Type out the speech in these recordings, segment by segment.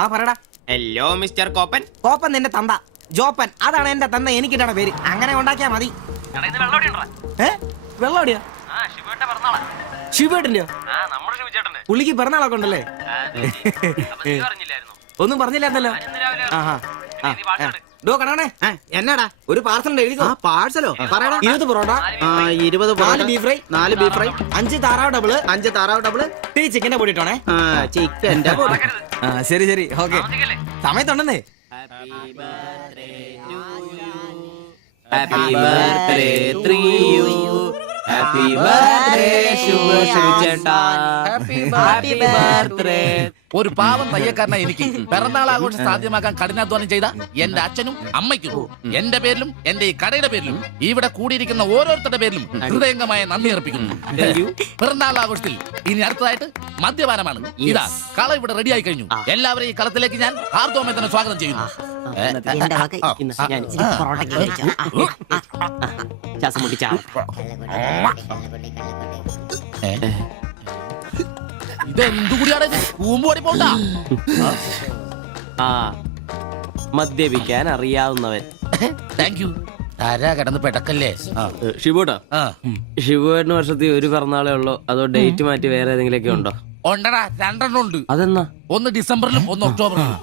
ആ പറടാ. Hello mister കോപ്പൻ. കോപ്പൻ നിന്റെ തന്ത, ജോപ്പൻ അതാണ് എന്റെ തന്ത, എനിക്കിട്ടാണ് പേര്. അങ്ങനെ ഉണ്ടാക്കിയാ മതി. വെള്ളോടിയാ? ശിവേട്ടന്റെയോ? പുള്ളിക്ക് പിറന്നാളൊക്കെ ഉണ്ടല്ലേ? ഒന്നും പറഞ്ഞില്ലായിരുന്നല്ലോ. കണേ എന്നാടാ ഒരു പാർസൽ എഴുതിക്കോ. പാഴ്സലോ? 20 parotta, 4 beef fry, 4 beef fry, 5 താറാവ് ഡബിള്, 5 താറാവ് ഡബിള്, ടീ ചിക്കന്റെ പൊടി ഇട്ടോണേ. ചിക്കന്റെ ശരി ശരി ഓക്കെ. സമയത്തുണ്ടെന്നേ. Happy birthday to you. Happy birthday ശുഭചേട്ടാ. Happy birthday. ഒരു പാവം തയ്യക്കാരനായി എനിക്ക് പിറന്നാൾ ആഘോഷം സാധ്യമാക്കാൻ കഠിനാധ്വാനം ചെയ്ത എന്റെ അച്ഛനും അമ്മയ്ക്കും എന്റെ പേരിലും എന്റെ ഈ കടയുടെ പേരിലും ഇവിടെ കൂടിയിരിക്കുന്ന ഓരോരുത്തരുടെ പേരിലും ഹൃദയംഗമായ നന്ദി അർപ്പിക്കുന്നു. പിറന്നാൾ ആഘോഷത്തിൽ ഇനി അടുത്തതായിട്ട് മദ്യപാനമാണ്. ഇതാ കള ഇവിടെ റെഡിയായി കഴിഞ്ഞു. എല്ലാവരെയും ഈ കളത്തിലേക്ക് ഞാൻ ഹാർദവമായി തന്നെ സ്വാഗതം ചെയ്യുന്നു. ഇതെന്തുകൂടിയാണ് കൂമ്പോടി പോണ്ട. മദ്യപിക്കാൻ അറിയാവുന്നവൻ. Thank you. ആരാ കിടന്ന് പെടക്കല്ലേ? ഷിബുട്ടാ, ഷിബുവേട്ടന് വർഷത്തിൽ ഒരു പിറന്നാളേ ഉള്ളോ അതോ ഡേറ്റ് മാറ്റി വേറെ ഏതെങ്കിലുമൊക്കെ ഉണ്ടോ? ഉണ്ടടാ, 2 ഉണ്ട്. അതെന്നാ? ഒന്ന് ഡിസംബറിലും ഒന്ന് ഒക്ടോബറിലും.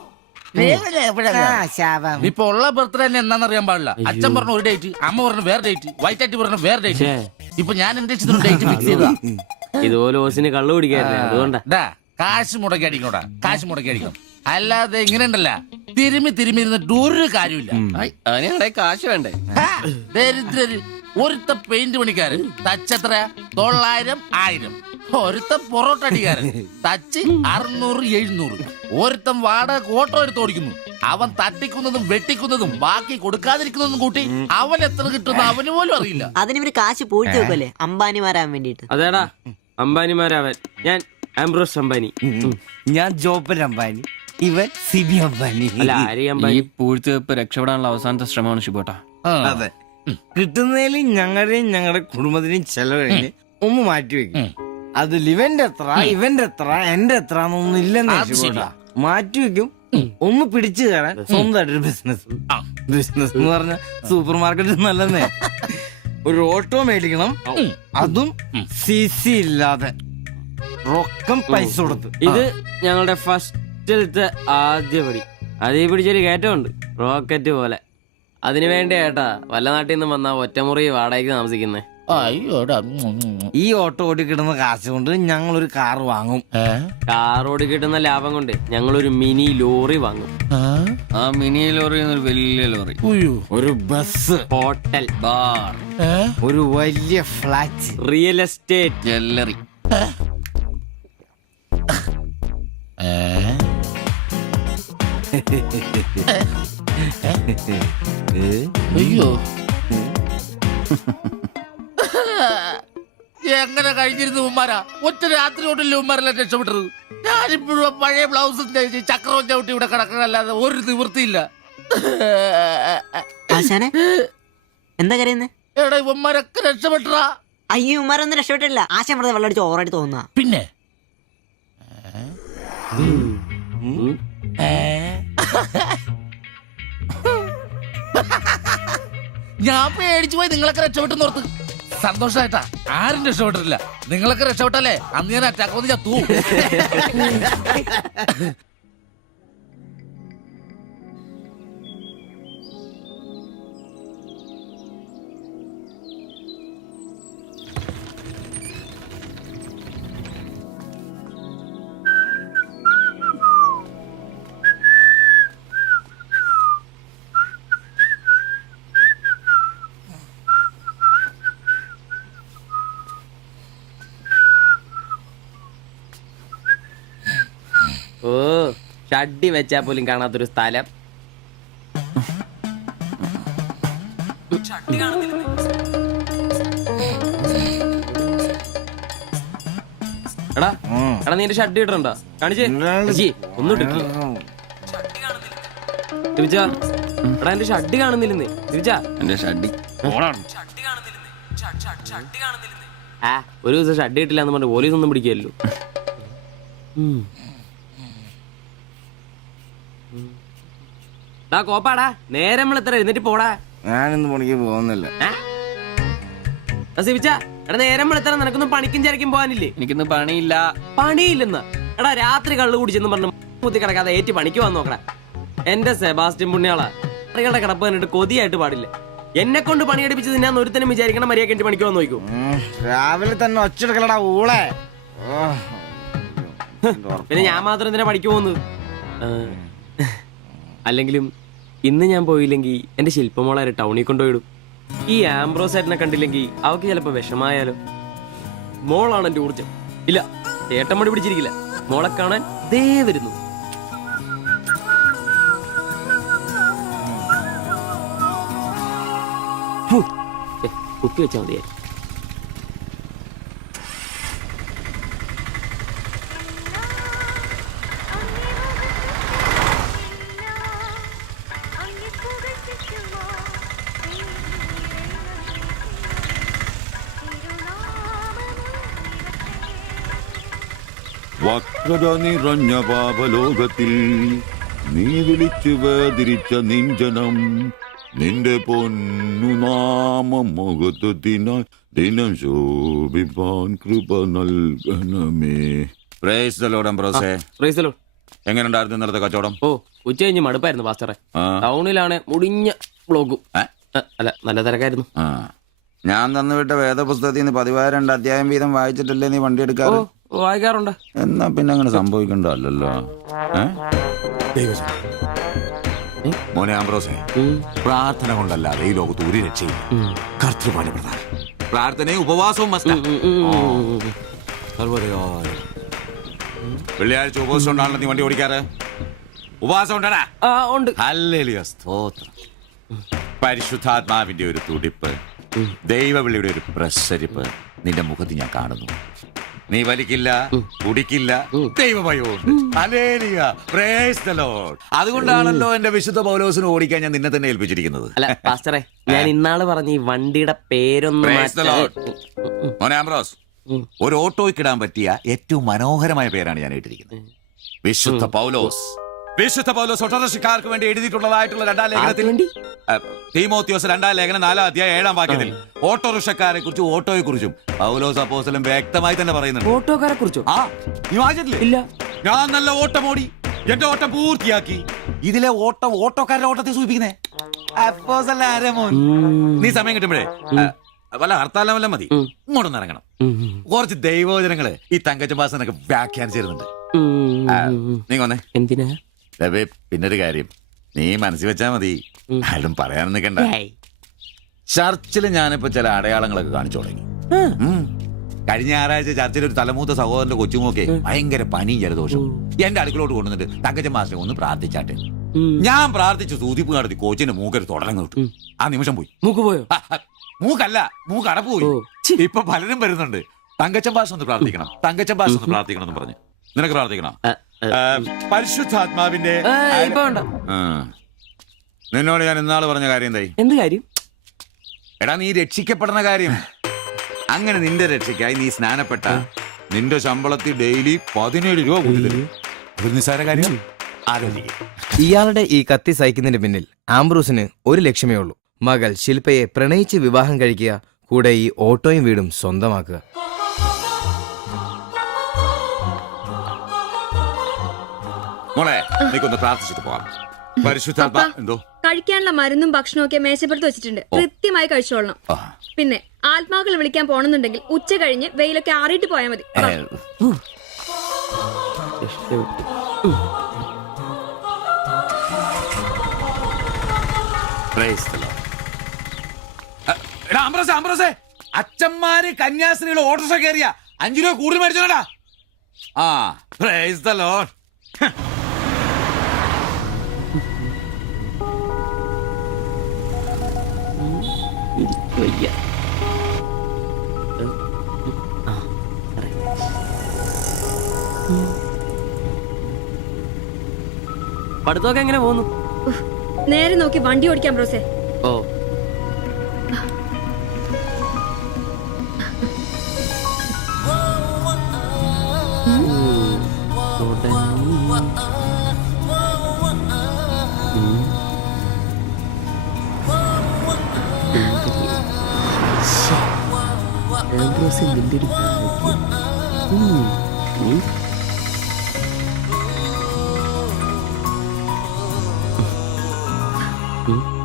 ഇപ്പൊ ഉള്ള ബർത്ത്ഡേ തന്നെ എന്താണെന്നറിയാൻ പാടില്ല. അച്ഛൻ പറഞ്ഞ ഒരു ഡേറ്റ്, അമ്മ പറഞ്ഞ വേറെ ഡേറ്റ്, വൈറ്റാറ്റി പറഞ്ഞ വേറെ ഡേറ്റ്. ഇപ്പൊ ഞാൻ എന്റെ ഡേറ്റ് ഫിക്സ് ചെയ്താ. ഇതുപോലെ ഓസിന് കള്ളു കുടിക്കാറില്ല, അതുകൊണ്ടാ. കാശ് മുടക്കി അടിക്കണോടാ, കാശ് മുടക്കി അടിക്കണം. അല്ലാതെ ഇങ്ങനെ ഉണ്ടല്ല തിരുമ്മി ഇരുന്നിട്ട് ഒരു കാര്യമില്ല. കാശ് വേണ്ടേ? ദരിദ്രര്. ഒരുത്ത പെയിന്റ് പണിക്കാരൻ തച്ചെത്ര 900, 1000. ഒരുത്ത പൊറോട്ട അടിക്കാരൻ തച്ച് 600, 700. ഒരുത്തം വാടക ഓട്ടോ എടുത്ത് ഓടിക്കുന്നു. അവൻ തട്ടിക്കുന്നതും വെട്ടിക്കുന്നതും ബാക്കി കൊടുക്കാതിരിക്കുന്നതും കൂട്ടി അവൻ എത്ര കിട്ടുന്ന അവന് പോലും അറിയില്ല. അതിനിവര് കാശ് പൂഴ്ത്തി വെക്കല്ലേ അംബാനിമാരാൻ വേണ്ടിട്ട്. അതേടാ, അംബാനിമാരാവൻ. ഞാൻ ആംബ്രോസ് അംബാനി. ഞാൻ ജോപ്പൻ അംബാനി, ഇവൻ സിബി അംബാനി. അല്ല, ആരി അംബാനി. പൂഴ്ത്തിവെപ്പ് രക്ഷപ്പെടാനുള്ള അവസാനത്തെ ശ്രമമാണ് ഷിബോട്ട. അതെ, കിട്ടുന്നതിൽ ഞങ്ങളുടെ കുടുംബത്തിനും ചെലവ് കഴിഞ്ഞ് ഒന്ന് മാറ്റിവെക്കും. അതിൽ ഇവന്റെ എത്ര, ഇവന്റെ എത്ര, എന്റെ എത്ര എന്നൊന്നും ഇല്ലെന്ന് മാറ്റിവെക്കും. ഒന്ന് പിടിച്ചു കയറാൻ സ്വന്തമായിട്ടൊരു ബിസിനസ്. ബിസിനസ് എന്ന് പറഞ്ഞ സൂപ്പർ മാർക്കറ്റ് നല്ലതേ. ഒരു ഓട്ടോ മേടിക്കണം, അതും CC ഇല്ലാതെ, റൊക്കം പൈസ കൊടുത്ത്. ഇത് ഞങ്ങളുടെ ഫസ്റ്റിലത്തെ ആദ്യപടി. അതേ പിടിച്ചൊരു കയറ്റമുണ്ട്, റോക്കറ്റ് പോലെ. അതിനു വേണ്ടി ഏട്ടാ വല്ല നാട്ടിൽ നിന്ന് വന്ന ഒറ്റമുറി വാടകയ്ക്ക് താമസിക്കുന്നേ. ഈ ഓട്ടോ ഓടി കിട്ടുന്ന കാശ് കൊണ്ട് ഞങ്ങളൊരു കാർ വാങ്ങും. കാർ ഓടി കിട്ടുന്ന ലാഭം കൊണ്ട് ഞങ്ങളൊരു മിനി ലോറി വാങ്ങും. ആ മിനി ലോറി ഒരു വലിയ ലോറി, ഒരു ബസ്, ഹോട്ടൽ, ബാർ, ഒരു വലിയ ഫ്ലാറ്റ്, റിയൽ എസ്റ്റേറ്റ്, ജ്വല്ലറി. അയ്യോ, എങ്ങനെ കഴിഞ്ഞിരുന്നു ഉമ്മാരാ? ഒറ്റ രാത്രി കൊണ്ടല്ലേ ഉമ്മാരെല്ലാം രക്ഷപ്പെട്ടത്. ഞാനിപ്പോഴും പഴയ ബ്ലൗസും ചക്രവും ചവിട്ടി ഇവിടെ കിടക്കണല്ലാതെ ഒരു നിവൃത്തിയില്ല. ആശാനെ എന്താ കരയുന്നേ? എടാ, ഉമ്മാരൊക്കെ രക്ഷപ്പെട്ടാ. അയ്യോ, ഉമ്മാരൊന്നും രക്ഷപ്പെട്ടില്ല. ആശാൻ വെറുതെ വെള്ളം അടിച്ച് ഓവറായിട്ട് തോന്നുക. പിന്നെ ഞാൻ പേടിച്ചു പോയി. നിങ്ങളൊക്കെ രക്ഷപ്പെട്ടെന്ന് ഓർത്ത് സന്തോഷായിട്ടാ. ആരും രക്ഷപ്പെട്ടിട്ടില്ല. നിങ്ങളൊക്കെ രക്ഷപ്പെട്ടല്ലേ അന്ന് ഞാൻ അറ്റാക്ക് വന്ന് ചത്തു. ഓ, ഷഡ്ഡി വെച്ചാ പോലും കാണാത്തൊരു സ്ഥലം. എടാ എടാ, നീ എന്റെ ഷഡ്ഡി ഇടണ്ടോ? കാണിച്ചേ. ഒന്നും ഇട്ടിട്ടില്ല. എടാ, എന്റെ ഷഡ്ഡി കാണുന്നില്ലെന്ന്. എന്റെ ഷഡ്ഡി ഒരു ദിവസം ഷഡ്ഡി ഇട്ടില്ല എന്ന് പറഞ്ഞ് പോലീസ് ഒന്നും പിടിക്കല്ലോ. ഡാ കോപ്പാടാ, നേരം എത്ര എഴുന്നേറ്റ് പോടാ. ഞാനിന്ന് പണിക്ക് പോകുന്നില്ല. സിവിച്ച എടാ, നേരം എത്ര നിനക്കൊന്നും പണിക്കും ചരക്കും പോകാനില്ലേ? എനിക്കിന്ന് പണിയില്ല. പണിയില്ലെന്ന് എടാ, രാത്രി കള്ളു കുടിച്ചെന്ന് പറഞ്ഞു കുത്തി കിടക്കാതെ ഏറ്റി പണിക്ക് വന്ന് നോക്കടാ. എന്റെ സെബാസ്റ്റ്യൻ പുണ്യാളാ, സ്ത്രീകളുടെ കിടപ്പ് കണ്ടിട്ട് കൊതിയായിട്ട് പാടില്ല. എന്നെ കൊണ്ട് പണിയെടുപ്പിച്ച് തിന്നാൻ ഒരുത്തനും വിചാരിക്കണം മര്യാദ എന്റെ പണിക്ക് വന്ന് നോക്കൂ. രാവിലെ തന്നെ ഒച്ചെടുക്കലടാ ഊളെ. പിന്നെ ഞാൻ മാത്രം എന്തിനാ പണിക്ക് പോകുന്നത്? അല്ലെങ്കിലും ഇന്ന് ഞാൻ പോയില്ലെങ്കിൽ എന്റെ ശില്പമോളാരെ ടൗണിൽ കൊണ്ടുപോയിടും. ഈ ആംബ്രോസേട്ടനെ കണ്ടില്ലെങ്കിൽ അവക്ക് ചിലപ്പോ വിഷമായാലോ. മോളാണ് എന്റെ ഊർജം. ഇല്ല, ചേട്ടൻ മടി പിടിച്ചിരിക്കില്ല. മോളെ കാണാൻ ദേ വരുന്നു. കുത്തി വെച്ചാൽ മതിയായി. വക്രത നിറഞ്ഞ പാപലോകത്തിൽ നീ വിളിച്ചു വേദിരിച്ച നിഞ്ജനം നിന്റെ പൊന്നു നാമം മുഖത്തിനായി ദിനം ശോഭിപ്പാൻ കൃപ നൽകണമേ. പ്രൈസ് ദി ലോർഡ് അംബ്രോസേ. Praise the Lord. എങ്ങനെയുണ്ടായിരുന്നു ഇന്നലത്തെ കച്ചവടം? ഓ, ഉച്ച കഴിഞ്ഞ് മടുപ്പായിരുന്നു പാസ്റ്ററെ. ടൗണിലാണ് മുടിഞ്ഞ ബ്ലോഗും. അല്ല, നല്ല തിരക്കായിരുന്നു. ഞാൻ തന്നുവിട്ട വേദപുസ്തകത്തിൽ നിന്ന് 12 അധ്യായം വീതം വായിച്ചിട്ടല്ലേ നീ വണ്ടി എടുക്കാറ്? വായിക്കാറുണ്ട്. എന്നാ പിന്നെ അങ്ങനെ സംഭവിക്കണ്ടല്ലോ. മോനെ ആംബ്രോസേ, പ്രാർത്ഥന കൊണ്ടല്ലാതെ ഈ ലോകത്ത് ഒരു രക്ഷയില്ല. കർത്തൃപാല പ്രധാനം. പ്രാർത്ഥനയും ഉപവാസവും മസ്റ്റാ. വെള്ളിയാഴ്ച ഉപവാസം ഉണ്ടാണല്ലോ നീ വണ്ടി ഓടിക്കാറ്? ഉപവാസം ഉണ്ടാ? ഉണ്ട്. ഹല്ലേലൂയ, സ്തോത്രം. പരിശുദ്ധാത്മാവിന്റെ ഒരു തുടിപ്പ്, ദൈവവിളിയുടെ ഒരു പ്രസരിപ്പ് നിന്റെ മുഖത്ത് ഞാൻ കാണുന്നു. നീ വലിക്കില്ല, കുടിക്കില്ല, ദൈവഭയവും. അതുകൊണ്ടാണല്ലോ എന്റെ വിശുദ്ധ പൗലോസിന് ഓടിക്കാൻ ഞാൻ നിന്നെ തന്നെ ഏൽപ്പിച്ചിരിക്കുന്നത്. അല്ല പാസ്റ്ററെ, ഞാൻ ഇന്നാള് പറഞ്ഞ ഈ വണ്ടിയുടെ പേരൊന്നും മോനെ ആംബ്രോസ്, ഒരു ഓട്ടോയ്ക്കിടാൻ പറ്റിയ ഏറ്റവും മനോഹരമായ പേരാണ് ഞാൻ ഇട്ടിരിക്കുന്നത്. വിശുദ്ധ പൗലോസ്. വിശുദ്ധ പൗലോസ് ഓട്ടോറിക്ഷക്കാർക്ക് വേണ്ടി എഴുതിയിട്ടുള്ളതായിട്ടുള്ള 2-ാം ലേഖനത്തിൽ, തീമോത്തിയോസ് 2-ാം ലേഖനം 4-ാം അധ്യായം 7-ാം വാക്യത്തിൽ ഓട്ടോറിക്ഷക്കാരെ കുറിച്ചും ഓട്ടോയെ കുറിച്ചും പൗലോസ് അപ്പോസ്തലൻ വ്യക്തമായി തന്നെ പറയുന്നുണ്ട്. ഓട്ടോക്കാരെ കുറിച്ചോ? നീ വായിച്ചിട്ടില്ലേ? ഇല്ല. ഞാൻ നല്ല ഓട്ടമോടി എന്റെ ഓട്ടം പൂർത്തിയാക്കി. ഇതിലെ ഓട്ടം ഓട്ടോക്കാരുടെ ഓട്ടത്തെ സൂചിപ്പിക്കുന്നേ. നീ സമയം കിട്ടുമ്പോഴേ വല്ല ഹർത്താലം വല്ല മതി, ഇങ്ങോട്ടൊന്ന് ഇറങ്ങണം. കുറച്ച് ദൈവവചനങ്ങള് ഈ തങ്കച്ചമ്പാസനൊക്കെ വ്യാഖ്യാനിച്ചിരുന്നുണ്ട്. നീ വന്നേ. എന്തിനാ? പിന്നൊരു കാര്യം നീ മനസ്സിൽ വെച്ചാ മതി, ആരും പറയാൻ നിൽക്കണ്ട. ചർച്ചിൽ ഞാനിപ്പോ ചില അടയാളങ്ങളൊക്കെ കാണിച്ചു തുടങ്ങി. കഴിഞ്ഞ ഞായറാഴ്ച ചർച്ചിൽ ഒരു തലമൂത്ത സഹോദരന്റെ കൊച്ചുമോക്കെ ഭയങ്കര പനിയും ജലദോഷം എന്റെ അടുക്കളോട്ട് കൊണ്ടുവന്നിട്ട് തങ്കച്ചൻ മാസ്റ്റർ ഒന്ന് പ്രാർത്ഥിച്ചാട്ടെ. ഞാൻ പ്രാർത്ഥിച്ചു സൂതിപ്പ് നടത്തി കോച്ചിന്റെ മൂക്കൊരു തുടരം കിട്ടും. ആ നിമിഷം പോയി. മൂക്ക് പോയോ? മൂക്കല്ല, മൂക്ക് അടപ്പ് പോയി. ഇപ്പൊ പലരും വരുന്നുണ്ട്, തങ്കച്ചൻ ഭാഷ ഒന്ന് പ്രാർത്ഥിക്കണം, തങ്കച്ചൻ ഭാഷ ഒന്ന് പ്രാർത്ഥിക്കണം എന്ന് പറഞ്ഞു. നിനക്ക് പ്രാർത്ഥിക്കണം? പരിശുദ്ധാത്മാവിന്റെ നിന്നോട് ഞാൻ ഇന്നാള് പറഞ്ഞ കാര്യം എന്തായി? എന്ത് കാര്യം? എടാ, നീ രക്ഷിക്കപ്പെടുന്ന കാര്യം. അങ്ങനെ നിന്റെ രക്ഷയ്ക്കായി നീ സ്നാനപ്പെട്ട നിന്റെ ശമ്പളത്തിൽ ഡെയിലി 17 രൂപ കൂടി തരും. ഒരു നിസ്സാര കാര്യം ആലോചിക്കും. ഇയാളുടെ ഈ കത്തി സഹിക്കുന്നതിന് പിന്നിൽ ആംബ്രൂസിന് ഒരു ലക്ഷ്യമേ ഉള്ളൂ: മകൾ ശില്പയെ പ്രണയിച്ച് വിവാഹം കഴിക്കുക, കൂടെ ഈ ഓട്ടോയും വീടും സ്വന്തമാക്കുക. മോളെ, നീക്കൊന്ന് പ്രാർത്ഥിച്ചിട്ട് പോവാം. പരിശുദ്ധാത്മാ. എന്തോ? കഴിക്കാനുള്ള മരുന്നും ഭക്ഷണവും ഒക്കെ മേശപ്പുറത്ത് വെച്ചിട്ടുണ്ട്, കൃത്യമായി കഴിച്ചോളണം. പിന്നെ ആത്മാക്കൾ വിളിക്കാൻ പോണെന്നുണ്ടെങ്കിൽ ഉച്ച കഴിഞ്ഞ് വെയിലൊക്കെ ആറിയിട്ട് പോയാൽ മതി. അച്ഛന്മാര് കന്യാസ്ത്രീകൾ ഓട്ടോറിക്ഷ കയറിയ 5 രൂപ കൂടുതൽ മേടിച്ചോടാ. Price the Lord. പഠിത്തമൊക്കെ എങ്ങനെ പോകുന്നു? നേരെ നോക്കി വണ്ടി ഓടിക്കാൻ ബ്രോസേ. ഓ, ആംബ്രോസേ നിന്റെ ഒരു ഭാഗ്യം.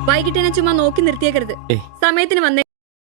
വൈകിട്ട് എന്നെ ചുമ്മാ നോക്കി നിർത്തിയേക്കരുത്. ഏയ്. സമയത്തിന് വന്നേ.